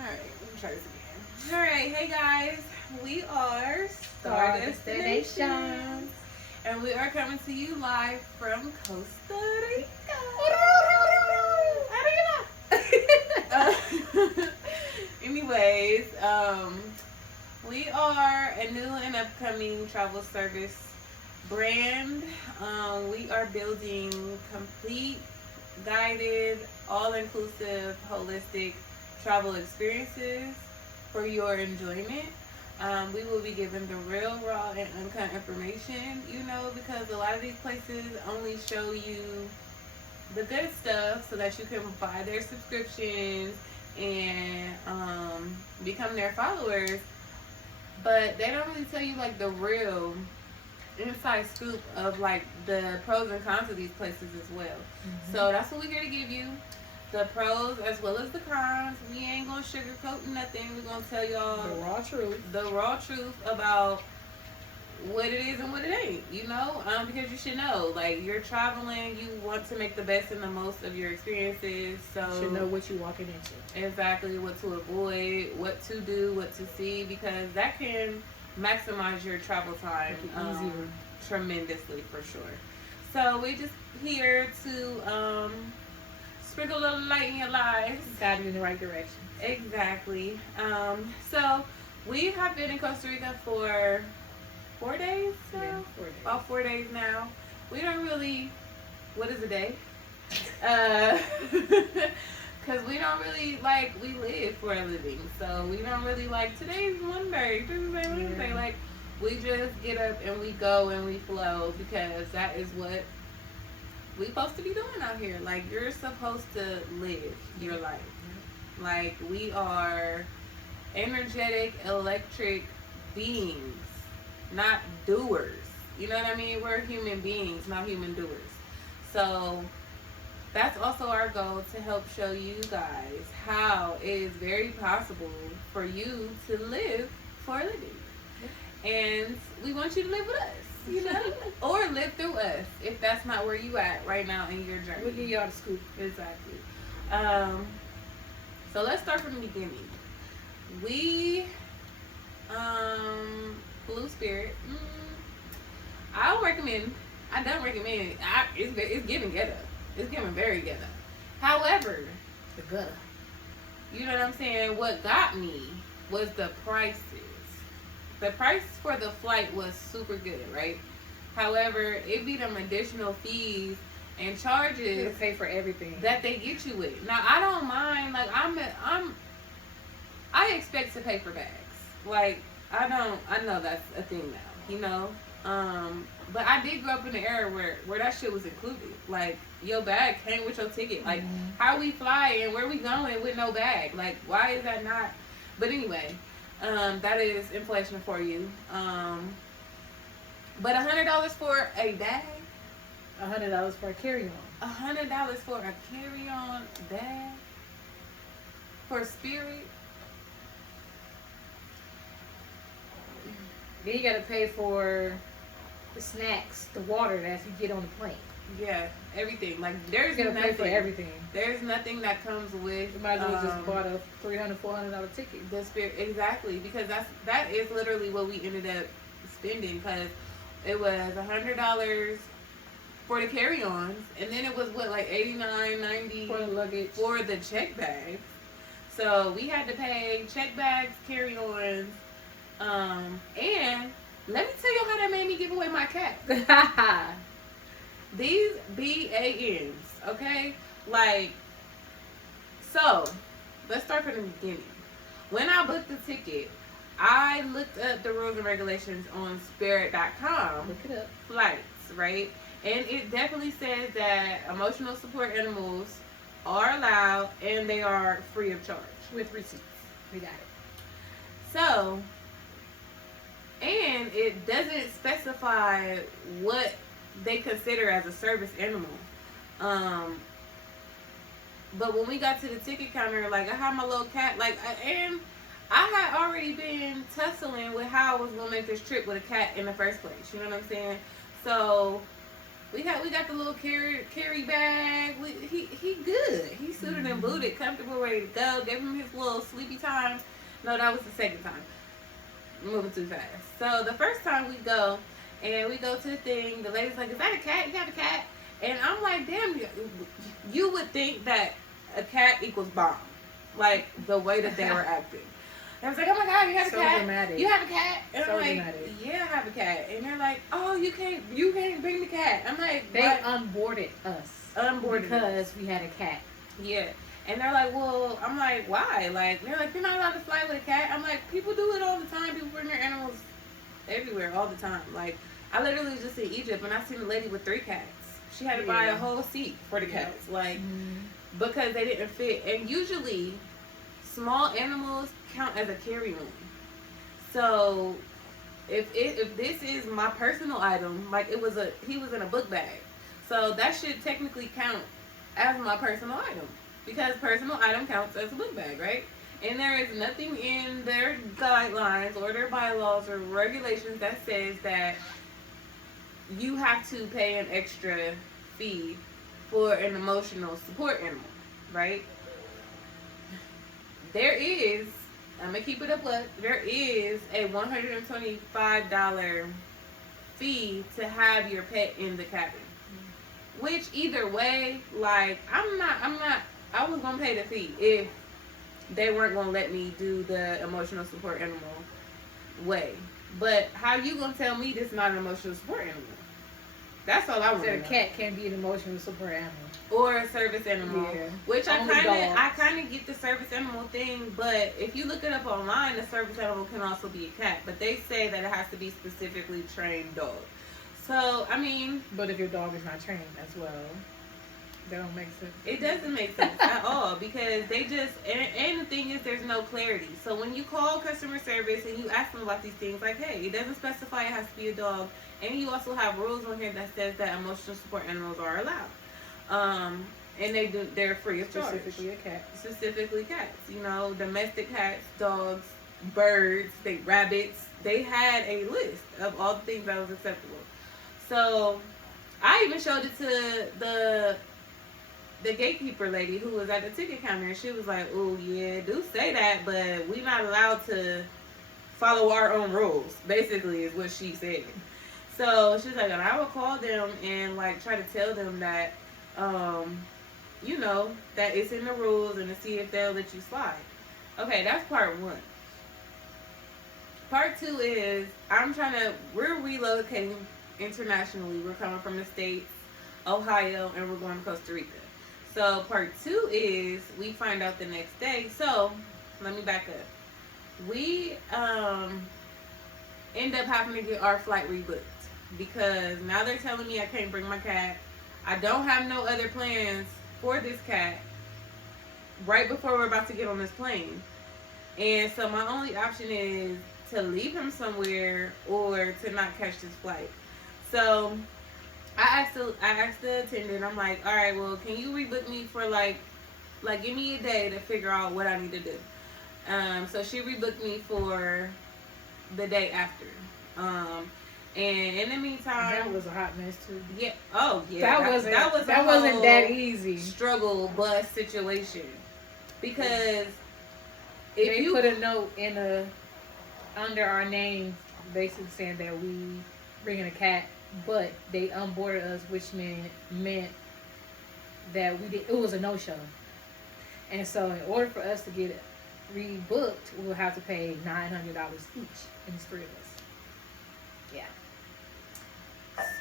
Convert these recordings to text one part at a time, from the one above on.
Alright, let me try this again. Alright, hey guys. We are S.T.A.R Destinations. And we are coming to you live from Costa Rica. Anyways, we are a new and upcoming travel service brand. We are building complete, guided, all-inclusive, holistic travel experiences for your enjoyment. We will be giving the real, raw, and uncut information, because a lot of these places only show you the good stuff so that you can buy their subscriptions and become their followers. But they don't really tell you like the real inside scoop of like the pros and cons of these places as well. Mm-hmm. So that's what we're here to give you. The pros as well as the cons. We ain't gonna sugarcoat nothing. We're gonna tell y'all the raw truth. The raw truth about what it is and what it ain't, because you should know, like, you're traveling, you want to make the best and the most of your experiences, so you should know what you're walking into. Exactly, what to avoid, what to do, what to see, because that can maximize your travel time tremendously, for sure. So we're just here to sprinkle a little light in your lives, guide you in the right direction. Exactly. So we have been in Costa Rica for 4 days now? Yeah, 4 days. About 4 days now. We don't really, what is a day? Because we don't really, we live for a living. So we don't really today's Monday, Tuesday, Wednesday. Yeah. Like, we just get up and we go and we flow because that is what we're supposed to be doing out here. Like, you're supposed to live your life. Yeah. Like, we are energetic, electric beings. Not doers. You know what I mean? We're human beings, not human doers. So that's also our goal, to help show you guys how it is very possible for you to live for a living. And we want you to live with us, or live through us if that's not where you at right now in your journey. We'll give y'all the scoop. Exactly. So let's start from the beginning. We Blue Spirit. I don't recommend it. It's giving ghetto. It's giving very ghetto. However, the gutter. You know what I'm saying? What got me was the prices. The price for the flight was super good, right? However, it be them additional fees and charges. You pay for everything that they get you with. Now, I don't mind. Like, I expect to pay for bags. Like, I know that's a thing now, but I did grow up in the era where that shit was included. Like, your bag came with your ticket. Like, how we fly and where we going with no bag? Like, why is that not? But anyway, that is inflation for you. But $100 for a bag? $100 for a carry-on. $100 for a carry-on bag? For Spirit? Then you gotta pay for the snacks, the water that you get on the plane. Yeah, everything. Like, there's you gotta nothing. Pay for everything. There's nothing that comes with. You might as well just bought a $300, $400 ticket. The Spirit, exactly, because that is literally what we ended up spending. Because it was $100 for the carry-ons, and then it was like $89, $90 for the luggage, for the check bags. So we had to pay check bags, carry-ons. And let me tell you how that made me give away my cat. These BANs, okay? Like, so, let's start from the beginning. When I booked the ticket, I looked up the rules and regulations on Spirit.com. Look it up. Flights, right? And it definitely says that emotional support animals are allowed and they are free of charge. With receipts. We got it. So, and it doesn't specify what they consider as a service animal. But when we got to the ticket counter, like, I had my little cat, and I had already been tussling with how I was going to make this trip with a cat in the first place. You know what I'm saying? So We got the little carry bag. He good. He's suited and booted, comfortable, ready to go. Gave him his little sleepy time. No, that was the second time. Moving too fast. So the first time we go, and we go to the thing, the lady's like, "Is that a cat? You got a cat?" And I'm like, "Damn, you would think that a cat equals bomb, like the way that they were acting." I was like, "Oh my God, you have a cat? Dramatic. You have a cat?" And So I'm like, dramatic. "Yeah, I have a cat." And they're like, "Oh, you can't bring the cat." I'm like, They "What?" unboarded us. Unboarded because we had a cat. Yeah. And they're like, "Well," I'm like, "Why?" Like, they're like, "You're not allowed to fly with a cat." I'm like, "People do it all the time. People bring their animals everywhere all the time." Like, I literally was just in Egypt and I seen a lady with 3 cats. She had to buy a whole seat for the cats, like, because they didn't fit. And usually, small animals count as a carry-on. So, if this is my personal item, like he was in a book bag, so that should technically count as my personal item because personal item counts as a book bag, right? And there is nothing in their guidelines or their bylaws or regulations that says that you have to pay an extra fee for an emotional support animal, right? There is, I'm gonna keep it a plus, there is a $125 fee to have your pet in the cabin. Which either way, like, I was gonna pay the fee if they weren't gonna let me do the emotional support animal way. But how you gonna tell me this is not an emotional support animal? That's all I want to know. A cat can be an emotional support animal. Or a service animal. Yeah. Which I Only kind of get the service animal thing, but if you look it up online, a service animal can also be a cat. But they say that it has to be specifically trained dog. So, I mean... But if your dog is not trained as well, that don't make sense. It doesn't make sense at all because they just... And the thing is, there's no clarity. So when you call customer service and you ask them about these things, like, hey, it doesn't specify it has to be a dog. And you also have rules on here that says that emotional support animals are allowed. And they're free of charge. Specifically a cat. Specifically cats. You know, domestic cats, dogs, birds, rabbits. They had a list of all the things that was acceptable. So I even showed it to the gatekeeper lady who was at the ticket counter, and she was like, "Oh yeah, do say that, but we're not allowed to follow our own rules." Basically, is what she said. So she's like, and I will call them and like try to tell them that, you know, that it's in the rules and to see if they'll let you slide. Okay, that's part 1. Part 2 is we're relocating internationally. We're coming from the States, Ohio, and we're going to Costa Rica. So part 2 is we find out the next day. So let me back up. We end up having to get our flight rebooked because now they're telling me I can't bring my cat. I don't have no other plans for this cat right before we're about to get on this plane. And so my only option is to leave him somewhere or to not catch this flight. So I asked the attendant, I'm like, all right, well, can you rebook me for like give me a day to figure out what I need to do. So she rebooked me for the day after. And in the meantime, that was a hot mess too. Yeah. Oh yeah. That wasn't that easy. Struggle bus situation because if they you put a note under our name, basically saying that we bringing a cat, but they unboarded us, which meant that it was a no-show. And so in order for us to get it rebooked, we'll have to pay $900 each, and it's 3 of us. Yeah.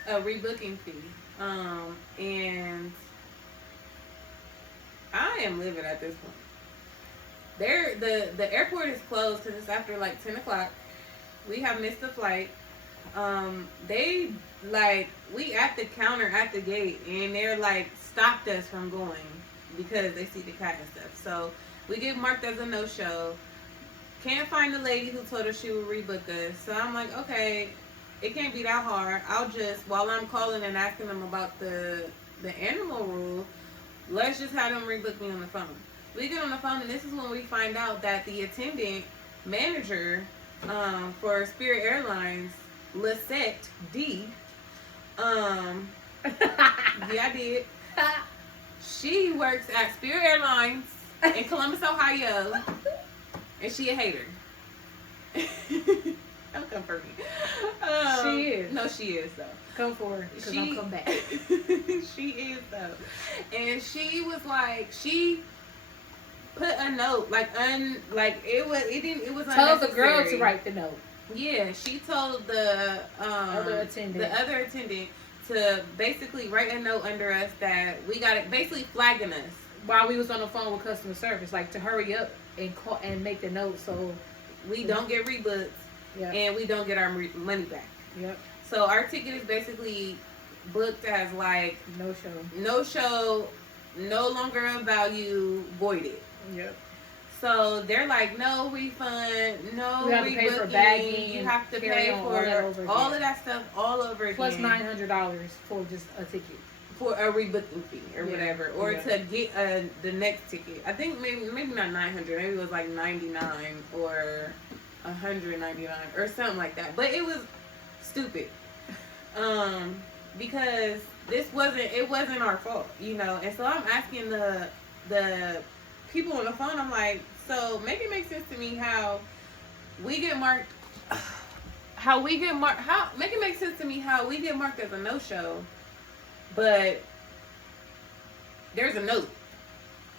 A rebooking fee. And I am livid at this point. The airport is closed because it's after like 10 o'clock. We have missed the flight. We at the counter at the gate, and they're like stopped us from going because they see the cat and stuff. So we get marked as a no-show. Can't find the lady who told us she would rebook us. So I'm like, okay, it can't be that hard. I'll just, while I'm calling and asking them about the animal rule, let's just have them rebook me on the phone. We get on the phone, and this is when we find out that the attendant manager for Spirit Airlines, Lisette D, Yeah, I did. She works at Spirit Airlines in Columbus, Ohio, and she a hater. Don't come for me. She is. No, she is though. Come for her, because I'll come back. She is though, and she was like, she put a note it was Told the girl unnecessary. to write the note. Yeah, she told the Other attendant. the other attendant to basically write a note under us that we got it, basically flagging us While we was on the phone with customer service, like to hurry up and call and make the note so we don't get rebooked yeah. and we don't get our money back. Yep. So our ticket is basically booked as like No show. no show, no longer of value, voided. Yep. So they're like, no refund, no You have to pay for rebooking. bagging, You have to carry pay on, for all all of that stuff all over again. Plus $900 for just a ticket. For a rebooking fee or Yeah. whatever, or Yeah. to get the next ticket. I think maybe not 900, maybe it was like 99 or 199 or something like that. But it was stupid, because it wasn't our fault, you know. And so I'm asking the people on the phone. I'm like, so make it make sense to me how we get marked. Make it make sense to me how we get marked as a no-show. But there's a note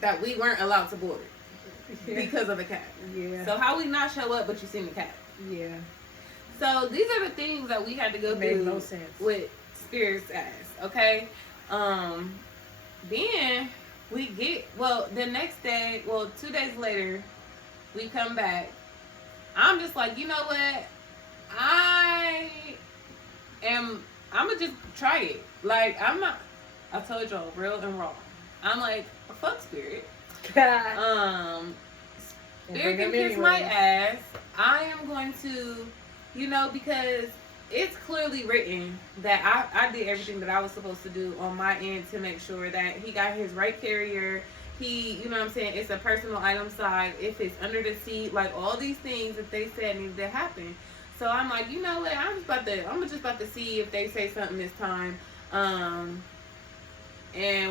that we weren't allowed to board because of the cat. Yeah. So how we not show up, but you seen the cat? Yeah. So these are the things that we had to go Made through no sense. with Spirit's ass. Okay. Then we get the next day. 2 days later, we come back. I'm just like, you know what? I'm gonna just try it. Like, I'm not. I told y'all, real and raw. I'm like, fuck Spirit. Spirit can kiss my ass. I am going to, because it's clearly written that I did everything that I was supposed to do on my end to make sure that he got his right carrier. He, you know what I'm saying? It's a personal item side. If it's under the seat, like all these things that they said needed to happen. So I'm like, you know what? I'm just about to see if they say something this time, and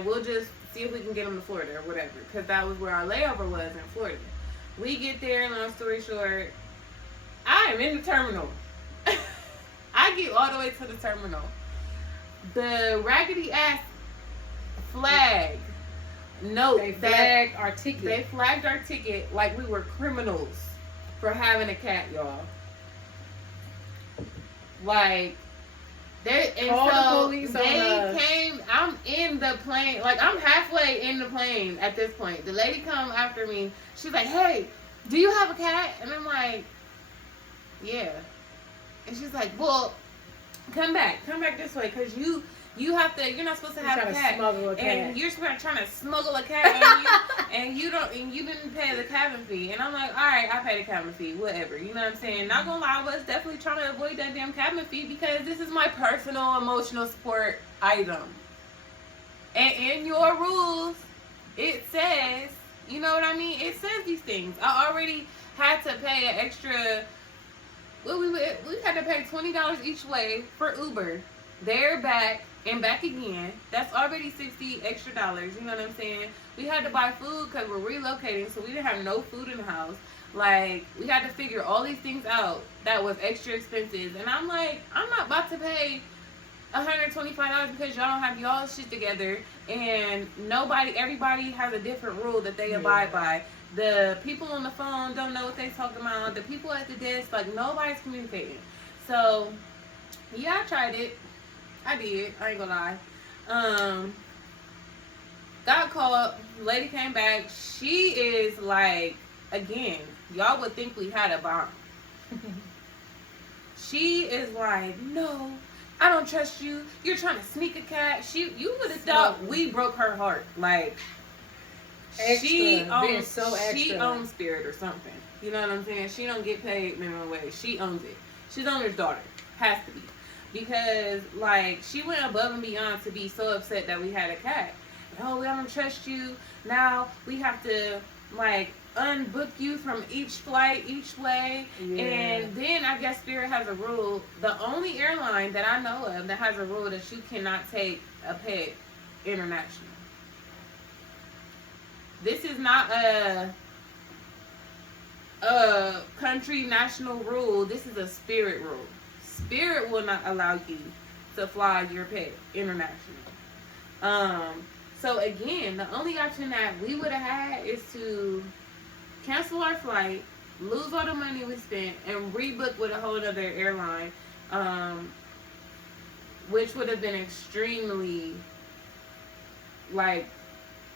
we'll just see if we can get them to Florida or whatever, because that was where our layover was, in Florida. We get there. Long story short, I am in the terminal. I get all the way to the terminal. The raggedy ass flag. No, They flagged our ticket. They flagged our ticket like we were criminals for having a cat, y'all. Like, they came. I'm in the plane. Like, I'm halfway in the plane at this point. The lady come after me. She's like, "Hey, do you have a cat?" And I'm like, "Yeah." And she's like, "Well, come back this way, because you have to. You're not supposed to have a cat. Smuggle a cat. And you're trying to smuggle a cat, and you didn't pay the cabin fee." And I'm like, "All right, I paid the cabin fee, whatever." You know what I'm saying? Not gonna lie, I was definitely trying to avoid that damn cabin fee, because this is my personal emotional support item. And in your rules, it says, you know what I mean? It says these things. I already had to pay an extra. Well, we had to pay $20 each way for Uber, there, back, and back again. That's already $60 extra. You know what I'm saying? We had to buy food because we're relocating, so we didn't have no food in the house. Like, we had to figure all these things out that was extra expenses. And I'm like, I'm not about to pay $125 because y'all don't have y'all shit together. And everybody has a different rule that they abide by. The people on the phone don't know what they talking about. The people at the desk, like, nobody's communicating. So, yeah, I tried it. I did. I ain't gonna lie. Got called. Lady came back. She is like, again, y'all would think we had a bomb. She is like, "No, I don't trust you. You're trying to sneak a cat." You would have thought we broke her heart. Like, extra, she owns Spirit or something. You know what I'm saying? She don't get paid minimum wage. She owns it. She's the owner's daughter. Has to be. Because, like, she went above and beyond to be so upset that we had a cat. "Oh, we don't trust you. Now we have to, like, unbook you from each flight each way. Yeah. And then I guess Spirit has a rule. The only airline that I know of that has a rule that you cannot take a pet international. This is not a country national rule. This is a Spirit rule. Spirit will not allow you to fly your pet international. So again, the only option that we would have had is to cancel our flight, lose all the money we spent, and rebook with a whole other airline, which would have been extremely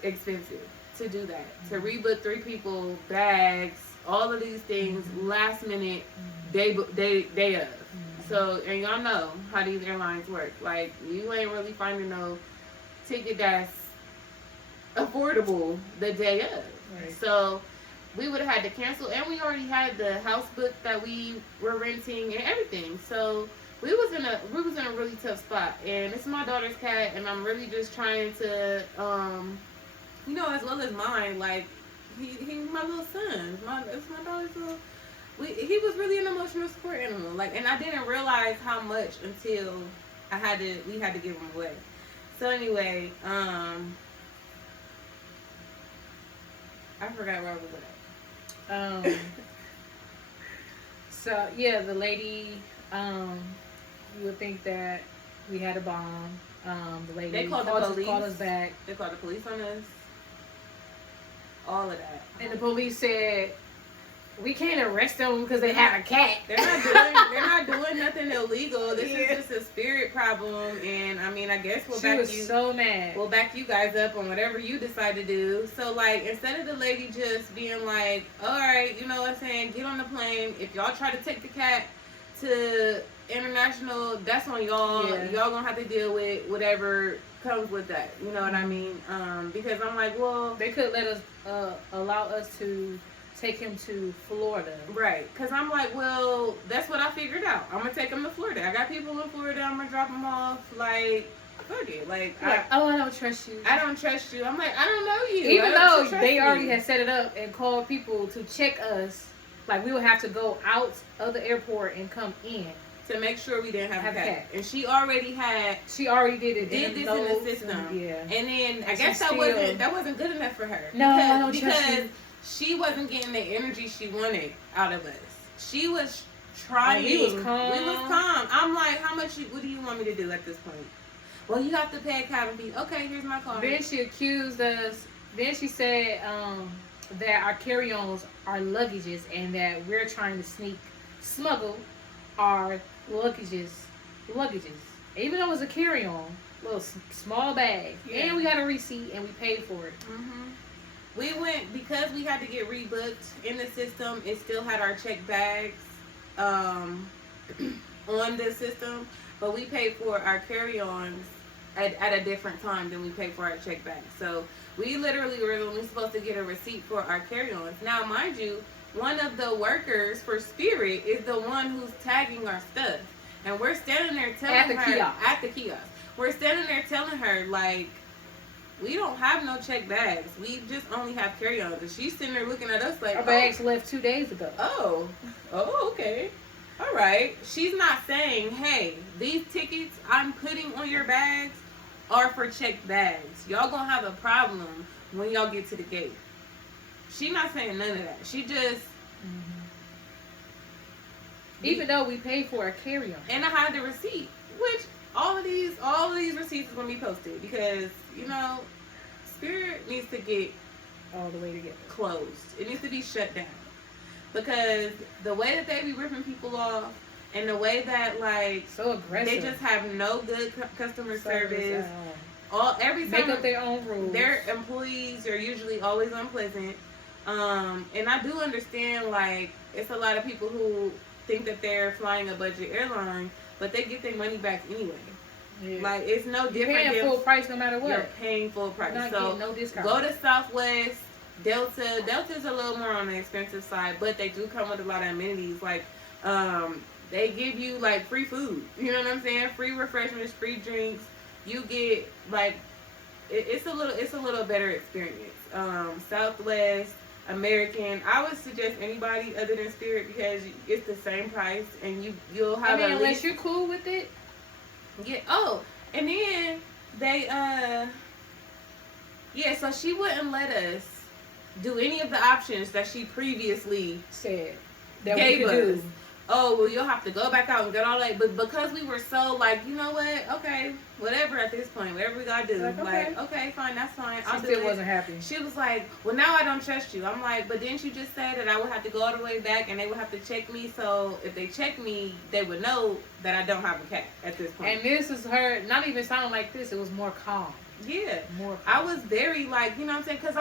expensive to do that. To rebook 3 people, bags, all of these things, last minute, day of. So, and y'all know how these airlines work. Like, you ain't really finding no ticket that's affordable the day of. Right. So, we would have had to cancel, and we already had the house book that we were renting and everything. So, we was in a really tough spot. And it's my daughter's cat, and I'm really just trying to, as well as mine, like, he's my little son. It's my daughter's little. He was really an emotional support animal. Like, and I didn't realize how much until we had to give him away. So anyway, I forgot where I was at. So yeah, the lady, you would think that we had a bomb. The lady They called the police. Called us back. They called the police on us. All of that. And the police said, we can't arrest them because they have a cat. They're not doing nothing illegal. This is just a Spirit problem, and I mean, I guess She was so mad. We'll back you guys up on whatever you decide to do. So like, instead of the lady just being like, all right, you know what I'm saying, get on the plane. If y'all try to take the cat to international, that's on y'all. Yeah. Y'all gonna have to deal with whatever comes with that. You know what I mean? Because I'm like, well, they could let us allow us to take him to Florida. Right. Because I'm like, well, that's what I figured out. I'm going to take him to Florida. I got people in Florida. I'm going to drop them off. Like, fuck it. Like, I don't trust you. I don't trust you. I'm like, I don't know you. Even though they already had set it up and called people to check us, like, we would have to go out of the airport and come in. To make sure we didn't have a cat. And she already did this in the system. Yeah. And then I guess that wasn't good enough for her. No, I don't trust you. She wasn't getting the energy she wanted out of us. She was trying. We was calm. I'm like, what do you want me to do at this point? Well, you have to pay a cabin fee. Okay, here's my card. Then she accused us. Then she said that our carry-ons are luggages and that we're trying to smuggle our luggages. Even though it was a carry-on, little small bag. Yeah. And we got a receipt and we paid for it. Mm-hmm. We went, because we had to get rebooked in the system, it still had our check bags on the system, but we paid for our carry-ons at a different time than we paid for our check bags. So we literally were only supposed to get a receipt for our carry-ons. Now, mind you, one of the workers for Spirit is the one who's tagging our stuff. And we're standing there telling her at the kiosk. We're standing there telling her, like, we don't have no check bags. We just only have carry-ons. And she's sitting there looking at us like, our bags left 2 days ago. Oh, okay. All right. She's not saying, hey, these tickets I'm putting on your bags are for checked bags. Y'all gonna have a problem when y'all get to the gate. She's not saying none of that. She just... Even though we paid for a carry-on. And I had the receipt, which all of these receipts are going to be posted because, Spirit needs to get all the way together. Closed. It needs to be shut down. Because the way that they be ripping people off and the way that, like, so aggressive, they just have no good customer service. Every time make up their own rules. Their employees are usually always unpleasant. And I do understand, like, it's a lot of people who think that they're flying a budget airline, but they get their money back anyway. Yeah. Like, it's no different. You're paying full price no matter what. You're paying full price. Not so no discount. Go to Southwest, Delta. Delta's a little more on the expensive side, but they do come with a lot of amenities. Like, they give you, like, free food. You know what I'm saying? Free refreshments, free drinks. You get, like, it's a little better experience. Southwest, American. I would suggest anybody other than Spirit because it's the same price and you'll have I mean, at unless least you're cool with it. yeah. Oh, and then they yeah. So she wouldn't let us do any of the options that she previously Said that gave we could us. do. Oh, well, you'll have to go back out and get all that. But because we were so like, you know what? Okay, whatever at this point, whatever we gotta do. Like, okay, fine, that's fine. I'll She do still it. wasn't happy. She was like, well, now I don't trust you. I'm like, but didn't you just say that I would have to go all the way back and they would have to check me? So if they check me, they would know that I don't have a cat at this point. And this is her, not even sounding like this. It was more calm. Yeah. More calm. I was very like, you know what I'm saying? Because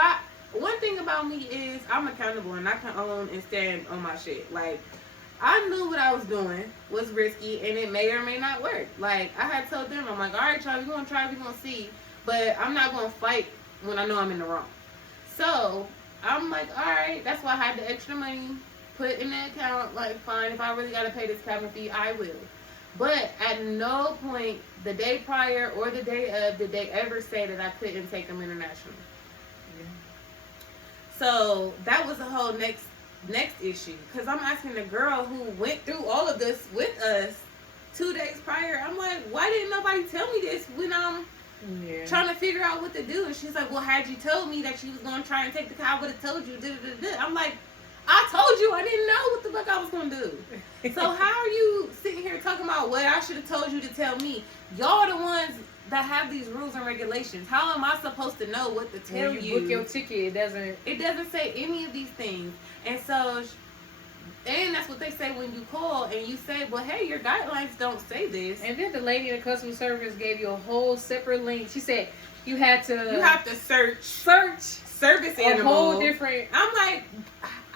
one thing about me is I'm accountable and I can own and stand on my shit. Like, I knew what I was doing was risky and it may or may not work. Like, I had told them, I'm like, all right, y'all, we're going to try, we're going to see. But I'm not going to fight when I know I'm in the wrong. So, I'm like, all right, that's why I had the extra money put in the account. Like, fine, if I really got to pay this cabin fee, I will. But at no point, the day prior or the day of, did they ever say that I couldn't take them international. Yeah. So, that was a whole next issue, because I'm asking the girl who went through all of this with us 2 days prior. I'm like, why didn't nobody tell me this when I'm trying to figure out what to do? And she's like, well, had you told me that she was going to try and take the car, I would have told you. I'm like, I told you I didn't know what the fuck I was going to do. So how are you sitting here talking about what I should have told you to tell me? Y'all the ones that have these rules and regulations. How am I supposed to know what to tell when you book your ticket, it doesn't say any of these things. And so, and that's what they say when you call and you say, well, hey, your guidelines don't say this. And then the lady in customer service gave you a whole separate link. She said you have to search service a animal. whole different. I'm like,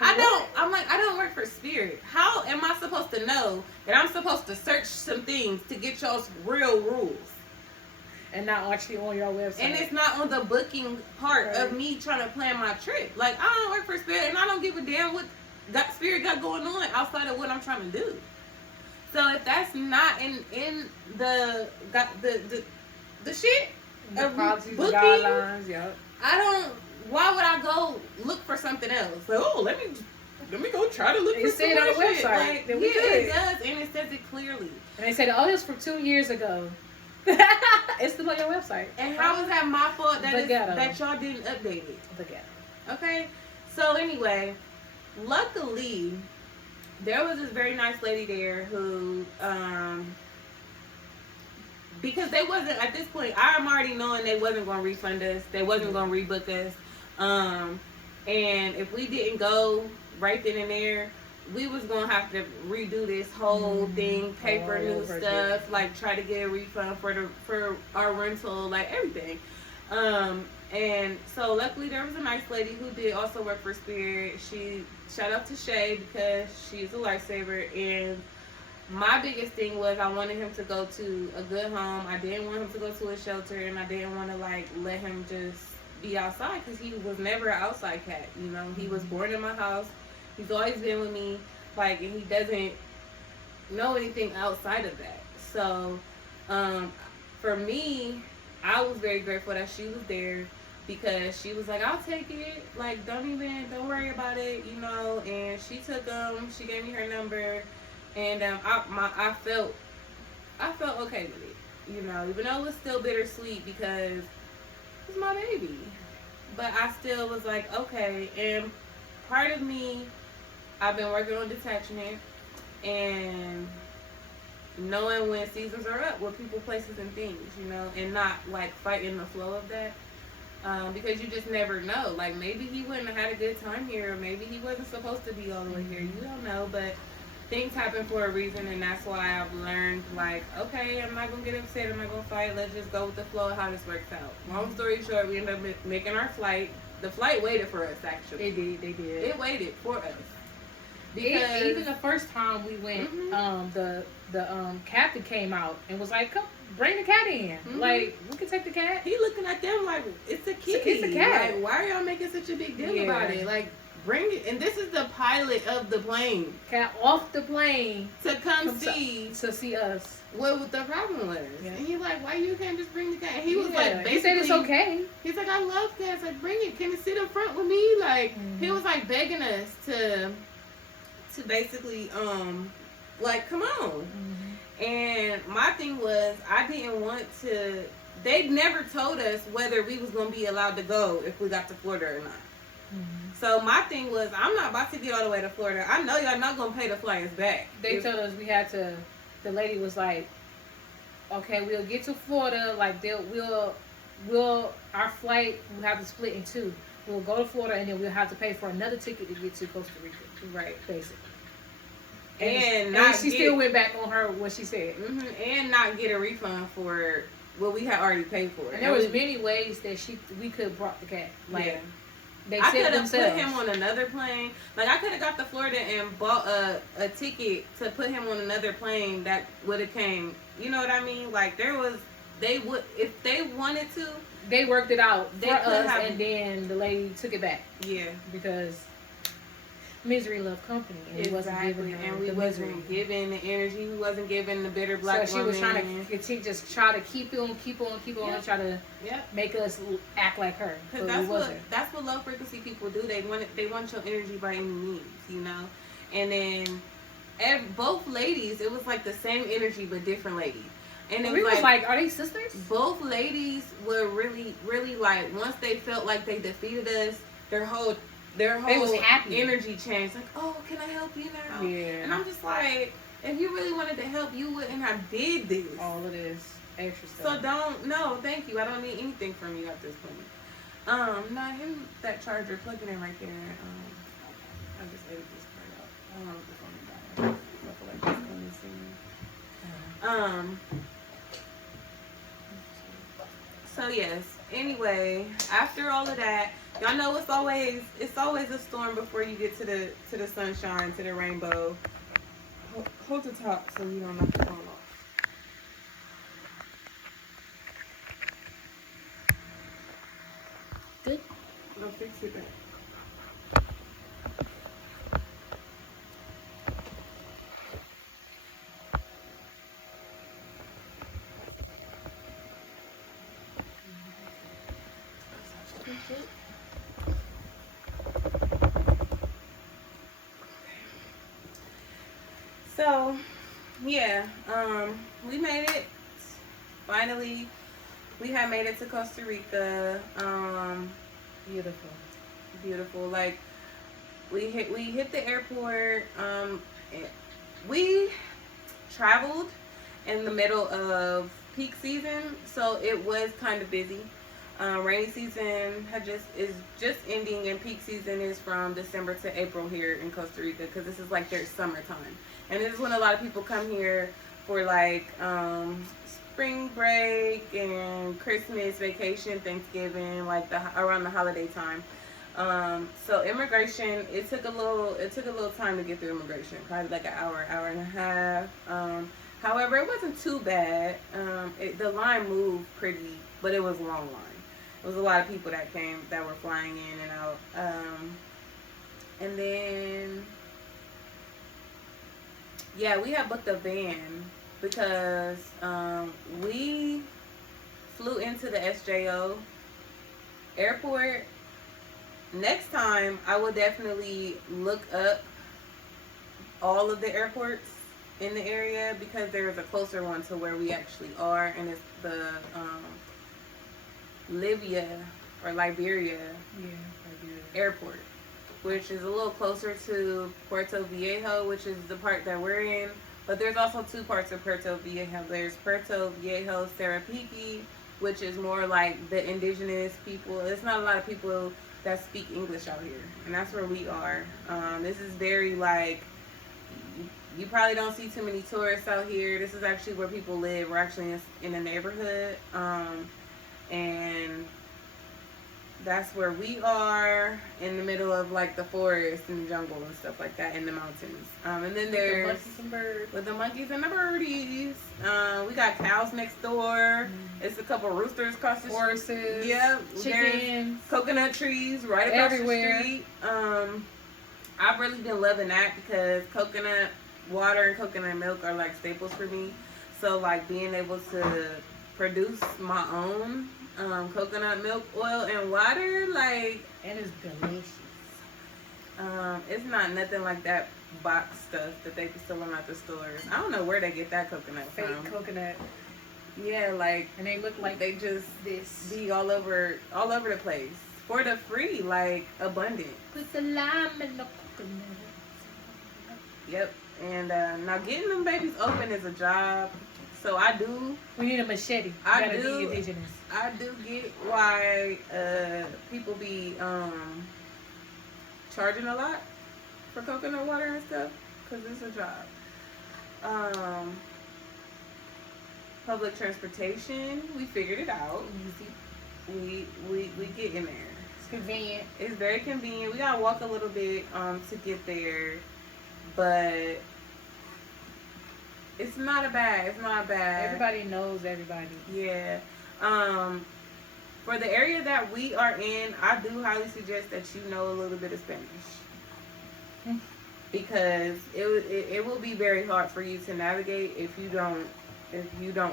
I don't work for Spirit. How am I supposed to know that I'm supposed to search some things to get y'all's real rules? And not actually on your website. And it's not on the booking part of me trying to plan my trip. Like, I don't work for Spirit, and I don't give a damn what Spirit got going on outside of what I'm trying to do. So if that's not in the shit the of policies, booking, the guidelines, yeah. Why would I go look for something else? Like, oh, let me go try to look for some more shit. Website. Like, yeah, it does, and it says it clearly. And they said, oh, this was from 2 years ago. It's still on your website. And how is that my fault that y'all didn't update it? Okay? So anyway, luckily, there was this very nice lady there who, because they wasn't, at this point, I'm already knowing they wasn't going to refund us. They wasn't going to rebook us. And if we didn't go right then and there, we was gonna have to redo this whole thing, paper new stuff, like try to get a refund for our rental, like everything. And so luckily there was a nice lady who did also work for Spirit. She, shout out to Shay because she's a lifesaver. And my biggest thing was I wanted him to go to a good home. I didn't want him to go to a shelter, and I didn't want to like let him just be outside because he was never an outside cat. You know, he was born in my house. He's always been with me, like, and he doesn't know anything outside of that. So, for me, I was very grateful that she was there because she was like, I'll take it. Like, don't worry about it, you know. And she took him. She gave me her number, and I felt okay with it, you know. Even though it was still bittersweet because it's my baby, but I still was like, okay. And part of me, I've been working on detachment and knowing when seasons are up with people, places, and things, you know, and not like fighting the flow of that. Because you just never know. Like, maybe he wouldn't have had a good time here, or maybe he wasn't supposed to be all the way here. You don't know, but things happen for a reason, and that's why I've learned, like, okay, I'm not going to get upset, I'm not going to fight, let's just go with the flow of how this works out. Long story short, we ended up making our flight. The flight waited for us, actually. They did. It waited for us. Because even the first time we went, the captain came out and was like, come, bring the cat in. Like, we can take the cat. He looking at them like, it's a kitty. It's a cat. Like, why are y'all making such a big deal about it? Like, bring it. And this is the pilot of the plane Got off the plane to come see to see us. what the problem was. Yeah. And he's like, why you can't just bring the cat? He was like, basically, he said it's okay. He's like, I love cats. Like, bring it. Can it sit up front with me? Like, he was like begging us to basically, like, come on. And my thing was, I didn't want to. They never told us whether we was gonna be allowed to go if we got to Florida or not. So my thing was, I'm not about to get all the way to Florida. I know y'all not gonna pay to fly us back. They told us we had to. The lady was like, "Okay, we'll get to Florida. Like, we'll our flight will have to split in two. We'll go to Florida and then we'll have to pay for another ticket to get to Costa Rica." Right, basically. And she still went back on her what she said, and not get a refund for what we had already paid for. And there was many ways that we could have brought the cat. Like, yeah. They I said could have themselves. put him on another plane. Like, I could have got to Florida and bought a ticket to put him on another plane that would have came. You know what I mean? Like, they would, if they wanted to. They worked it out They for us, have, and then the lady took it back. Yeah. Because misery loved company. And exactly. We wasn't giving the energy. We wasn't giving the bitter black woman. So she was trying to continue, just try to keep on, yep. try to make us act like her. Because that's what low frequency people do. They want your energy by any means, you know. And then both ladies, it was like the same energy but different ladies. And it was like, are they sisters? Both ladies were really, really like, once they felt like they defeated us, their whole energy changed. Like, oh, can I help you now? Yeah. And I'm just like, if you really wanted to help, you wouldn't have did this. All of this extra stuff. So no, thank you. I don't need anything from you at this point. Nah, him that charger, plug it in right there. I just edited this part out. I don't know if it's on the I feel like it's going to see. So yes. Anyway, after all of that, y'all know it's always a storm before you get to the sunshine, to the rainbow. Hold the top so you don't knock the phone off. Good. I'll fix it back. So, yeah, we made it. Finally, we had made it to Costa Rica. Beautiful. Like, we hit the airport. We traveled in the middle of peak season, so it was kind of busy. Rainy season is just ending, and peak season is from December to April here in Costa Rica, because this is like their summertime. And this is when a lot of people come here for like spring break and Christmas vacation, Thanksgiving, like around the holiday time. So immigration, it took a little time to get through immigration, probably like an hour and a half. However, it wasn't too bad. The line moved pretty, but it was a long line. It was a lot of people that were flying in and out. And then, yeah, we had booked a van because we flew into the SJO airport. Next time, I will definitely look up all of the airports in the area, because there is a closer one to where we actually are, and it's the Liberia airport, which is a little closer to Puerto Viejo, which is the part that we're in. But there's also two parts of Puerto Viejo. There's Puerto Viejo Sarapiqui, which is more like the indigenous people. There's not a lot of people that speak English out here, and that's where we are. This is very like, you probably don't see too many tourists out here. This is actually where people live. We're actually in a neighborhood, and that's where we are, in the middle of like the forest and the jungle and stuff like that, in the mountains. And then there's with the monkeys and the birdies. We got cows next door. It's a couple roosters across the horses. Yeah, chickens, coconut trees right across everywhere. the street. I've really been loving that because coconut water and coconut milk are like staples for me. So like being able to produce my own coconut milk, oil, and water, like, And it's delicious. it's not nothing like that box stuff that they be selling at the stores. I don't know where they get that coconut Fake from. coconut. Yeah, like, And they look like they just this. be all over the place for the free, like, abundant. Put the lime in the coconut. Yep. And now getting them babies open is a job. So I do We need a machete. I Gotta do. be indigenous. I do get why people be charging a lot for coconut water and stuff, because it's a job. Public transportation, we figured it out. Easy. We get in there. It's convenient. It's very convenient. We gotta walk a little bit to get there, but it's not a bad. It's not bad. Everybody knows everybody. Yeah. For the area that we are in, I do highly suggest that you know a little bit of Spanish, because it will be very hard for you to navigate if you don't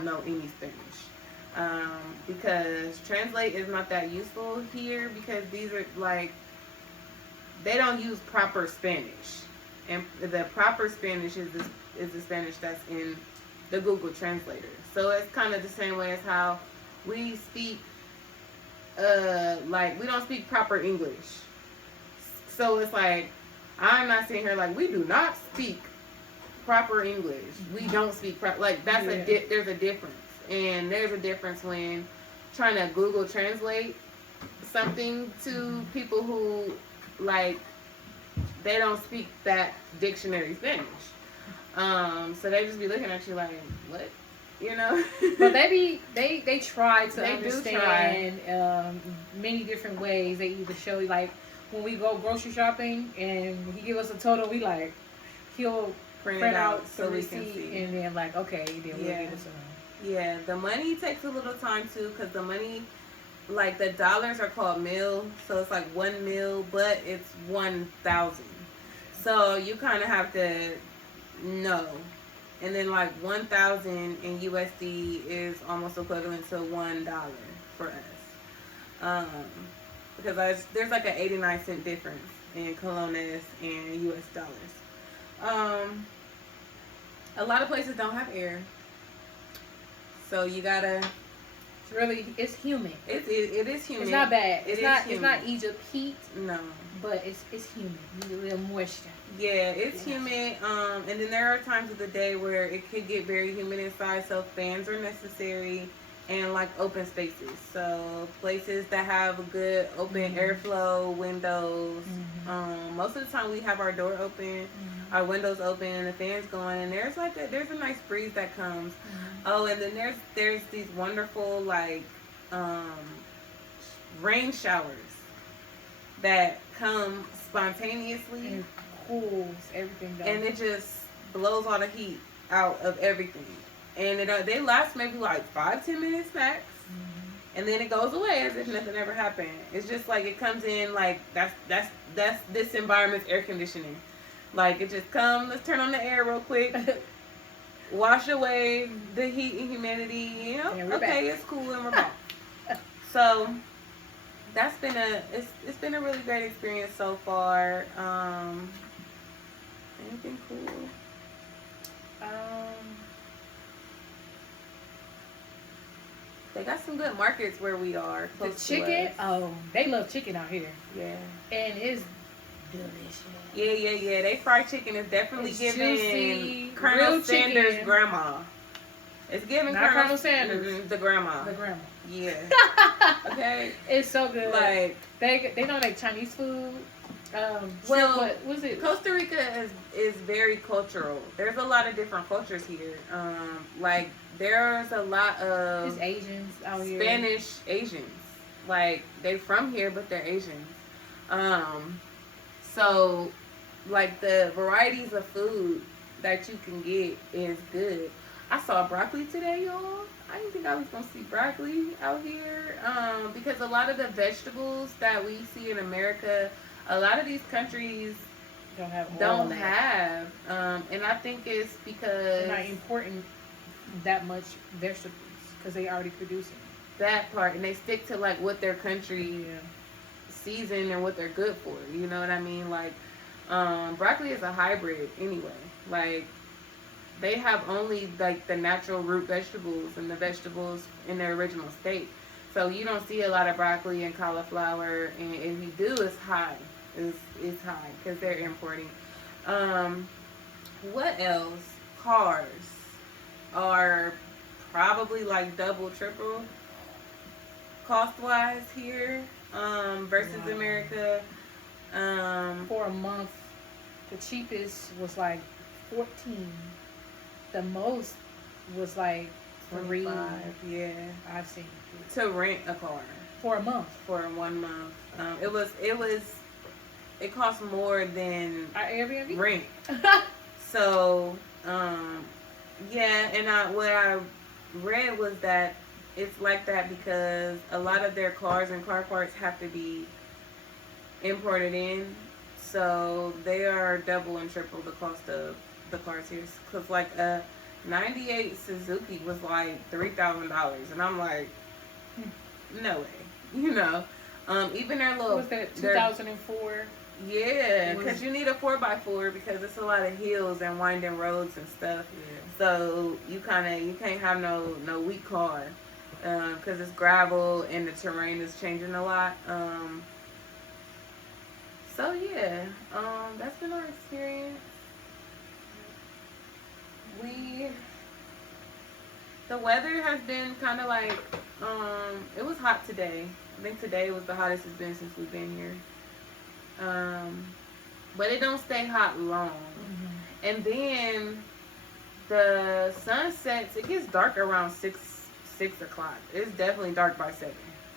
know any Spanish. Because translate is not that useful here, because these are like, they don't use proper Spanish, and the proper Spanish is the Spanish that's in the Google Translator. So it's kind of the same way as how we speak, like, we don't speak proper English. So it's like, I'm not sitting here like, we do not speak proper English. We don't speak proper, like, that's there's a difference. And there's a difference when trying to Google Translate something to people who, like, they don't speak that dictionary Spanish. So they just be looking at you like, what? You know? But they try to They understand many different ways. They either show you, like, when we go grocery shopping and he give us a total, we like, he'll print out the so we can receipt, see. and then like, okay, then we'll give us a. Yeah, the money takes a little time too, because the money, like, the dollars are called mil, so it's like 1 mil, but it's 1,000. So you kind of have to know. And then like 1,000 in USD is almost equivalent to $1 for us. Because there's like an 89-cent difference in colones and US dollars. A lot of places don't have air. So you gotta. It's humid. It is humid. It's not bad. It's humid. not Egypt heat. No. But it's humid. You need a little moisture. Yeah, it's humid. And then there are times of the day where it could get very humid inside, so fans are necessary, and like open spaces. So places that have a good open airflow, windows. Most of the time we have our door open, our windows open, and the fans going, and there's a nice breeze that comes. Oh, and then there's these wonderful, like, rain showers that come spontaneously. And cools everything down. And it just blows all the heat out of everything. And they last maybe like 5-10 minutes max. And then it goes away as if nothing ever happened. It's just like it comes in like that's this environment's air conditioning. Like, it just comes, let's turn on the air real quick. Wash away the heat and humidity. You know, okay, back. It's cool, and we're back. So that's been it's been a really great experience so far. Anything cool? They got some good markets where we are. The chicken, they love chicken out here. Yeah. And it's delicious. Yeah. They fried chicken is definitely giving juicy, Colonel Sanders' chicken. Grandma. It's giving Not Colonel Sanders. The grandma. The grandma. Yeah. Okay. It's so good. Like, they don't make Chinese food. Well, what was it? Costa Rica is very cultural. There's a lot of different cultures here. Like, there's a lot of It's Asians out here. Spanish Asians. Like, they're from here, but they're Asians. So, like, the varieties of food that you can get is good. I saw broccoli today, y'all. I didn't think I was going to see broccoli out here. Because a lot of the vegetables that we see in America, a lot of these countries Don't have all don't that. have. And I think it's because They're not importing that much vegetables because they already produce it. that part, and they stick to like what their country Yeah. season and what they're good for. You know what I mean? Like, broccoli is a hybrid anyway. Like, they have only like the natural root vegetables and the vegetables in their original state. So you don't see a lot of broccoli and cauliflower, and if you do, it's high. It's high because they're importing. Um, what else? Cars are probably like double, triple cost wise here versus Wow. America. For a month, the cheapest was like 14. The most was like 3. 25, yeah, I've seen to rent a car for a month. for 1 month. It cost more than Our Airbnb. rent. So, yeah, and what I read was that it's like that because a lot of their cars and car parts have to be imported in. So they are double and triple the cost of the cars here. Because like a 98 Suzuki was like $3,000. And I'm like, no way. You know, even their What little, was that? 2004. yeah, because you need a 4x4 because it's a lot of hills and winding roads and stuff. Yeah. So you can't have no weak car because it's gravel and the terrain is changing a lot. So yeah, that's been our experience. The weather has been kind of like it was hot today. I think today was the hottest it's been since we've been here. But it don't stay hot long. Mm-hmm. And then the sun sets. It gets dark around 6 o'clock. It's definitely dark by 7,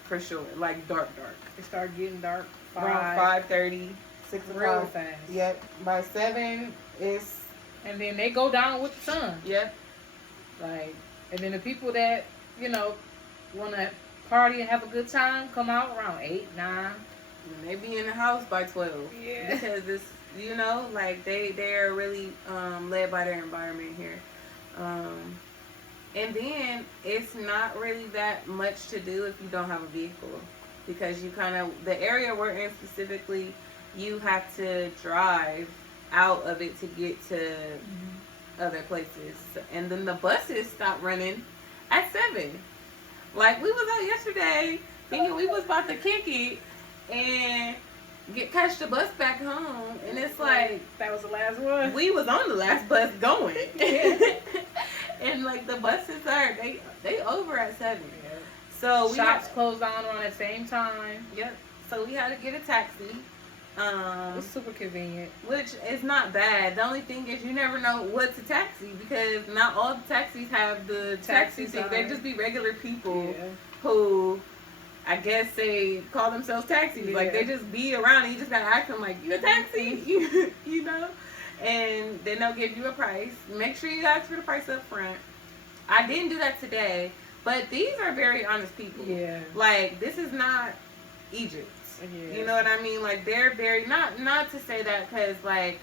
for sure. Like dark. It started getting dark. Around 5:30, 6 Real o'clock. fast. Yep. By 7, it's And then they go down with the sun. yep. Like, and then the people that, want to party and have a good time come out around 8, 9. And they be in the house by 12. Yeah. Because it's like they're really led by their environment here. And then it's not really that much to do if you don't have a vehicle. Because the area we're in specifically, you have to drive out of it to get to other places. And then the buses stop running at 7. Like, we was out yesterday thinking we was about to kick it and catch the bus back home. And it's like, that was the last one. we was on the last bus going. And like the buses they over at 7. Yeah. So Shops closed down around the same time. Yep. So we had to get a taxi. It's super convenient. Which is not bad. The only thing is you never know what's a taxi because not all the taxis have the taxi thing. They just be regular people who I guess they call themselves taxis. Yeah. Like they just be around and you just gotta ask them like, you a taxi? you know? And then they'll give you a price. Make sure you ask for the price up front. I didn't do that today, but these are very honest people. Yeah. Like this is not Egypt. Yeah. You know what I mean? Like they're very not to say that because like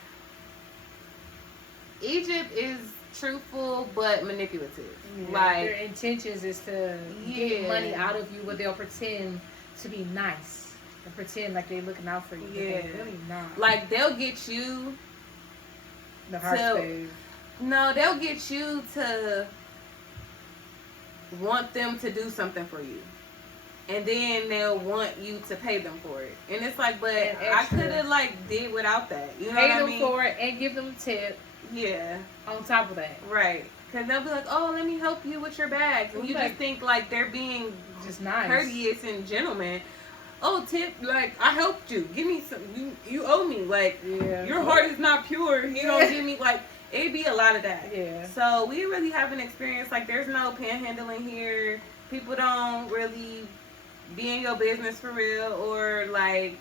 Egypt is truthful but manipulative. Yeah. Like their intentions is to get money out of you, but they'll pretend to be nice and pretend like they're looking out for you. But they're really not. Like they'll get you The heart space. No, they'll get you to want them to do something for you. And then they'll want you to pay them for it. And it's like, but I could have like did without that. You know pay what I them mean? for it and give them a tip. Yeah. On top of that. Right. Because they'll be like, oh, let me help you with your bags. And you just think like they're being just nice, courteous and gentleman. Oh, tip, like, I helped you. Give me some, you owe me. Like, your heart is not pure. You don't give me, like, it'd be a lot of that. Yeah. So we really haven't experienced, like, there's no panhandling here. People don't really be in your business for real or, like,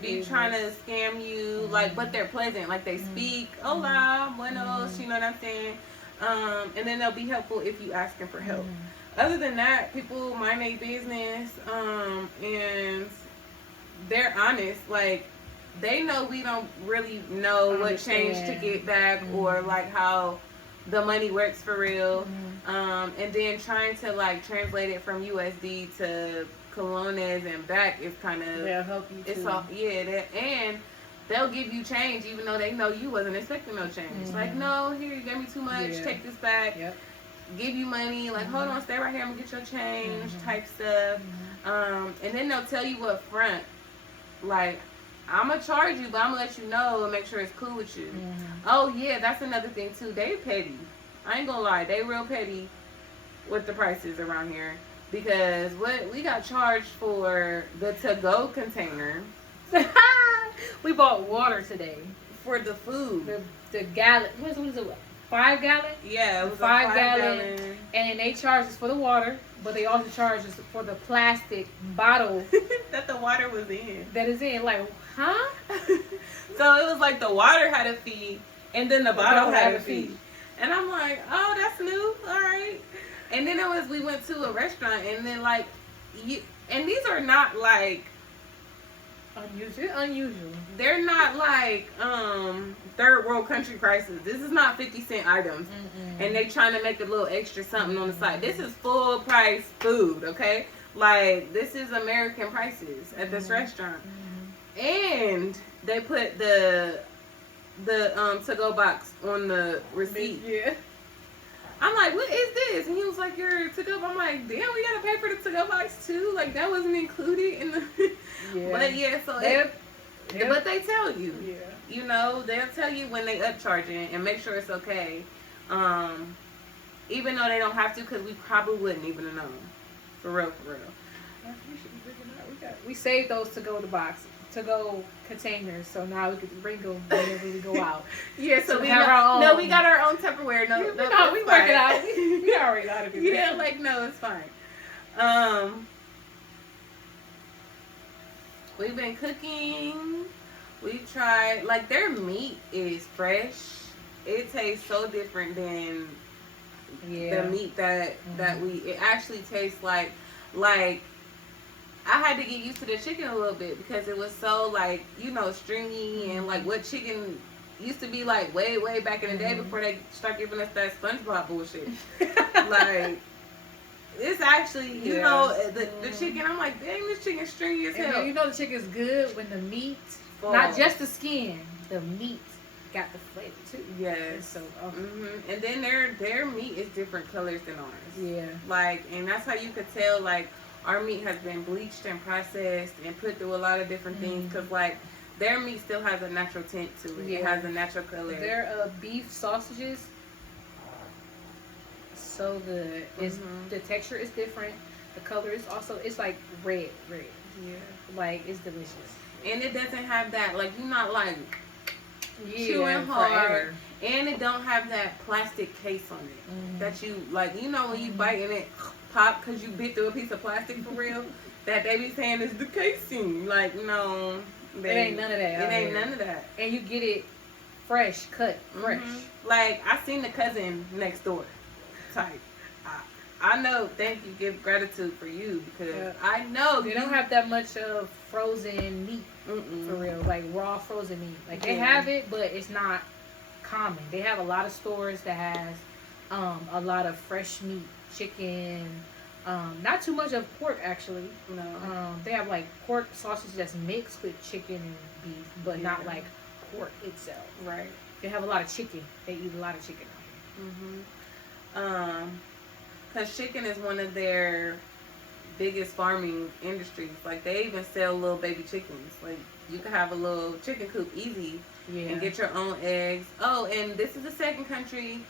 be trying to scam you. Like, but they're pleasant. Like, they speak, hola, buenos, you know what I'm saying? And then they'll be helpful if you ask them for help. Other than that, people mind their business, and they're honest. Like, they know we don't really know what change to get back or like how the money works for real. And then trying to like translate it from USD to colones and back is kind of, they'll help you it's too. all, yeah, and they'll give you change even though they know you wasn't expecting no change. Like, no, here, you gave me too much, take this back. Give you money, like, hold on, stay right here, I'm gonna get your change, type stuff. And then they'll tell you up front, like, I'm gonna charge you, but I'm gonna let you know and make sure it's cool with you. Oh yeah, that's another thing too. They petty. I ain't gonna lie, they real petty with the prices around here, because what we got charged for the to-go container. We bought water today For the food. The gallon. What is it? 5 gallon? Yeah, it was 5 a 5 gallon. gallon. And then they charge us for the water, but they also charge us for the plastic bottle that the water was in. that is in. Like, huh? So it was like the water had a fee, and then the bottle had a fee. And I'm like, oh, that's new. All right. And then it was, we went to a restaurant, and then like, and these are not like unusual. They're not like third world country prices. This is not 50-cent items, and they trying to make a little extra something on the side. This is full price food, okay? Like, this is American prices at this restaurant, and they put the to-go box on the receipt. Yeah. I'm like, what is this? And he was like, your to-go. I'm like, damn, we gotta pay for the to-go box too. Like, that wasn't included in the. But yeah, so but they tell you. Yeah. You know, they'll tell you when they upcharging and make sure it's okay. Even though they don't have to, because we probably wouldn't even have known. For real, for real. We saved those to-go containers, so now we can bring them whenever we go out. Yeah, so we have our own. No, we got our own Tupperware. No, we work it out. We already know how to do this. Yeah, like, no, it's fine. We've been cooking. We tried, like, their meat is fresh. It tastes so different than the meat that we. It actually tastes like I had to get used to the chicken a little bit because it was so, like, you know, stringy and like what chicken used to be like way back in the day before they start giving us that SpongeBob bullshit. Like, it's actually, you know, the chicken. I'm like, dang, this chicken's stringy as hell. And you know the chicken's good when the meat, not just the skin, the meat got the flavor too. Yes. So, and then their meat is different colors than ours. Yeah. Like, and that's how you could tell, like, our meat has been bleached and processed and put through a lot of different things, because like their meat still has a natural tint to it. Yeah. It has a natural color. Their beef sausages, so good. The texture is different. The color is also, it's like red. Yeah. Like, it's delicious. And it doesn't have that, like, you're not like chewing hard. Forever. And it don't have that plastic case on it that you, like, you know, when you bite and it pop because you bit through a piece of plastic for real, that they be saying is the casing. Like, no. It ain't none of that. It ain't none of that. And you get it fresh, cut fresh. Like, I seen the cousin next door type. I know, thank you, give gratitude for you, because I know they don't have that much of frozen meat for real, like raw frozen meat. Like, they have it, but it's not common. They have a lot of stores that has a lot of fresh meat, chicken, not too much of pork actually. No. They have like pork sausage that's mixed with chicken and beef, but not like pork itself. Right. They have a lot of chicken. They eat a lot of chicken out here. Because chicken is one of their biggest farming industries. Like, they even sell little baby chickens. Like, you can have a little chicken coop easy and get your own eggs. Oh, and this is the second country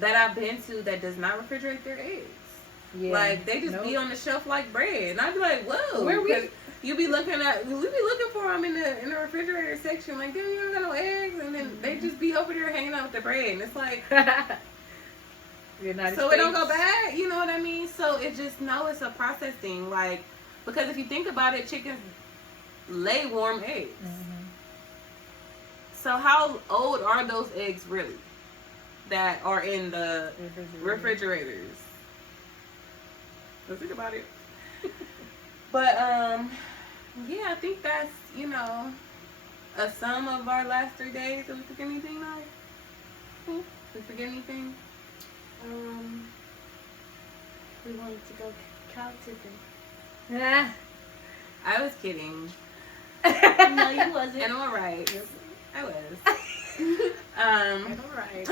that I've been to that does not refrigerate their eggs. Yeah. Like, they just be on the shelf like bread. And I'd be like, whoa. Where we? We be looking for them in the refrigerator section. Like, damn, you don't got no eggs. And then they just be over there hanging out with the bread. And it's like... So it don't go bad, you know what I mean? So it just, no, it's a process thing. Like, because if you think about it, chickens lay warm eggs. So how old are those eggs really that are in the refrigerators? So think about it. But yeah, I think that's, you know, a sum of our last 3 days? Did we forget anything, though? Did we forget anything? We wanted to go cow tipping. Ah. I was kidding. No, you wasn't. And I'm right. I was. All right.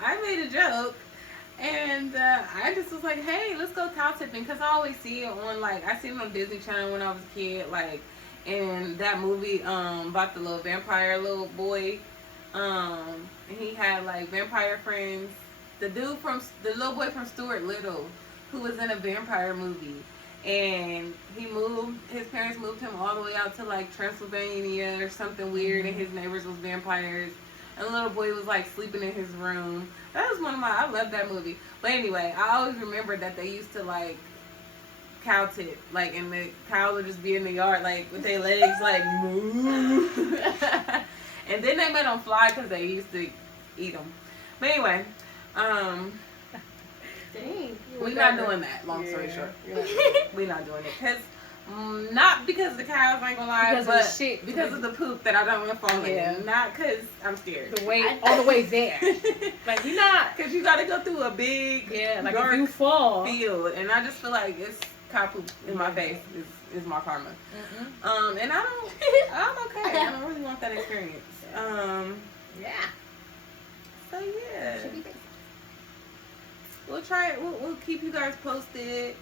I made a joke, and I just was like, "Hey, let's go cow tipping," because I always see it on, like, I seen it on Disney Channel when I was a kid, like, in that movie about the little vampire little boy, and he had like vampire friends. The little boy from Stuart Little, who was in a vampire movie. And his parents moved him all the way out to like Transylvania or something weird, and his neighbors was vampires. And the little boy was like sleeping in his room. That was I love that movie. But anyway, I always remember that they used to like cow tip, like, and the cow would just be in the yard, like, with their legs like move. And then they made them fly because they used to eat them. But anyway, Dang. we're not doing that, long story short. Yeah. We're not doing it. Because, not because the cows, ain't gonna lie, Because of but the shit. because of the poop that I don't want to fall Yeah. in. Not because I'm scared. The way, all the way there. Like, we not. Because you got to go through a big, Like, dark if you fall. field. And I just feel like it's cow poop in my face is my karma. And I'm okay. I don't really want that experience. Yeah. So, yeah. We'll try it. We'll keep you guys posted.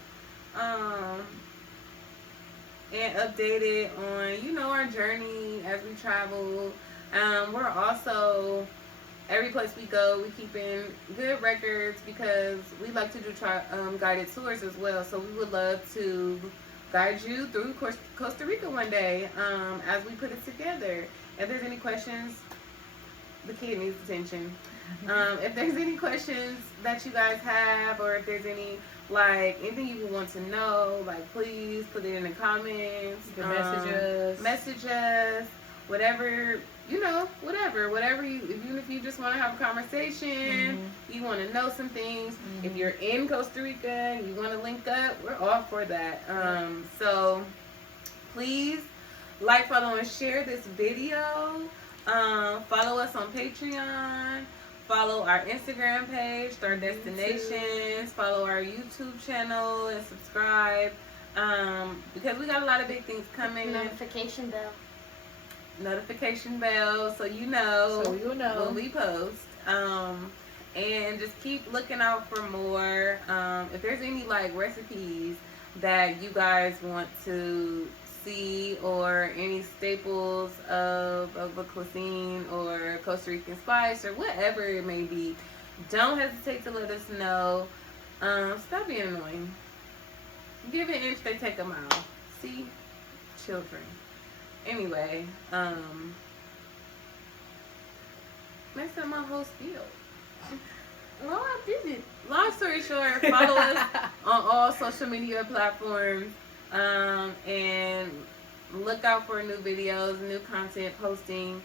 And updated on, our journey as we travel. We're also, every place we go, we keep in good records because we like to do guided tours as well. So we would love to guide you through Costa Rica one day as we put it together. If there's any questions, the kid needs attention. If there's any questions that you guys have, or if there's anything you want to know, please put it in the comments. You can message us, whatever, whatever you, even if you just want to have a conversation, you want to know some things, if you're in Costa Rica and you want to link up, we're all for that. So please like, follow, and share this video. Follow us on Patreon. Follow our Instagram page, S.T.A.R Destinations. Follow our YouTube channel and subscribe. Because we got a lot of big things coming. Notification bell. So you know, know when we post. And just keep looking out for more. If there's any recipes that you guys want to see, or any staples of a cuisine or Costa Rican spice or whatever it may be, don't hesitate to let us know. Stop being annoying. Give an inch, they take a mile. See? Children. Anyway, messed up my whole spiel. No, I didn't. Long story short, follow us on all social media platforms. And look out for new videos, new content posting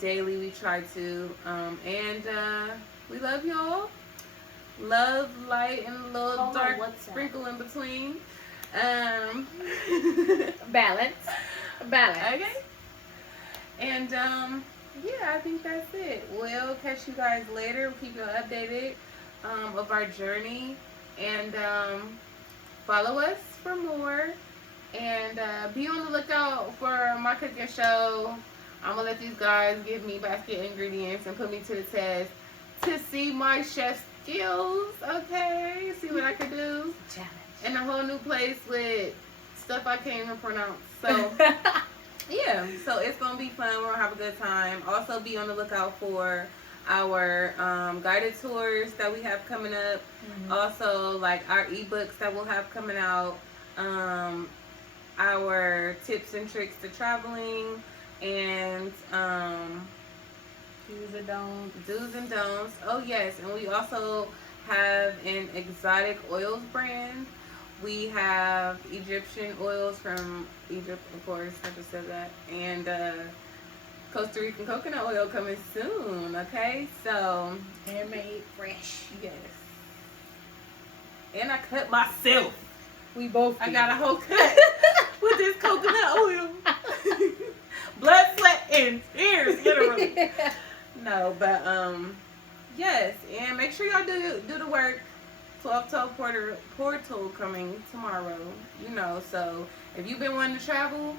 daily. We try to. And we love y'all. Love, light, and a little dark sprinkle in between. Balance. Okay. And yeah, I think that's it. We'll catch you guys later. We'll keep you updated of our journey. And follow us for more, and be on the lookout for my cooking show. I'm gonna let these guys give me basket ingredients and put me to the test to see my chef skills. Okay, see what I can do. Challenge. In a whole new place with stuff I can't even pronounce. So yeah, so it's gonna be fun. We're gonna have a good time. Also, be on the lookout for our guided tours that we have coming up. Also, our ebooks that we'll have coming out. Our tips and tricks to traveling, and do's and don'ts. Oh yes, and we also have an exotic oils brand. We have Egyptian oils from Egypt, of course. I just said that, and Costa Rican coconut oil coming soon. Okay, so handmade, fresh. Yes. And I cut myself. We both. I got a whole cut with this coconut oil. Blood, sweat, and tears, literally. No, but yes, and make sure y'all do the work. 12 portal coming tomorrow. You know, so if you've been wanting to travel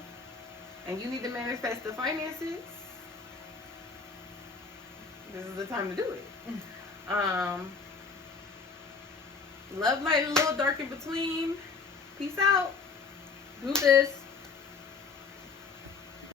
and you need to manifest the finances, this is the time to do it. Love light, a little dark in between. Peace out. Do this.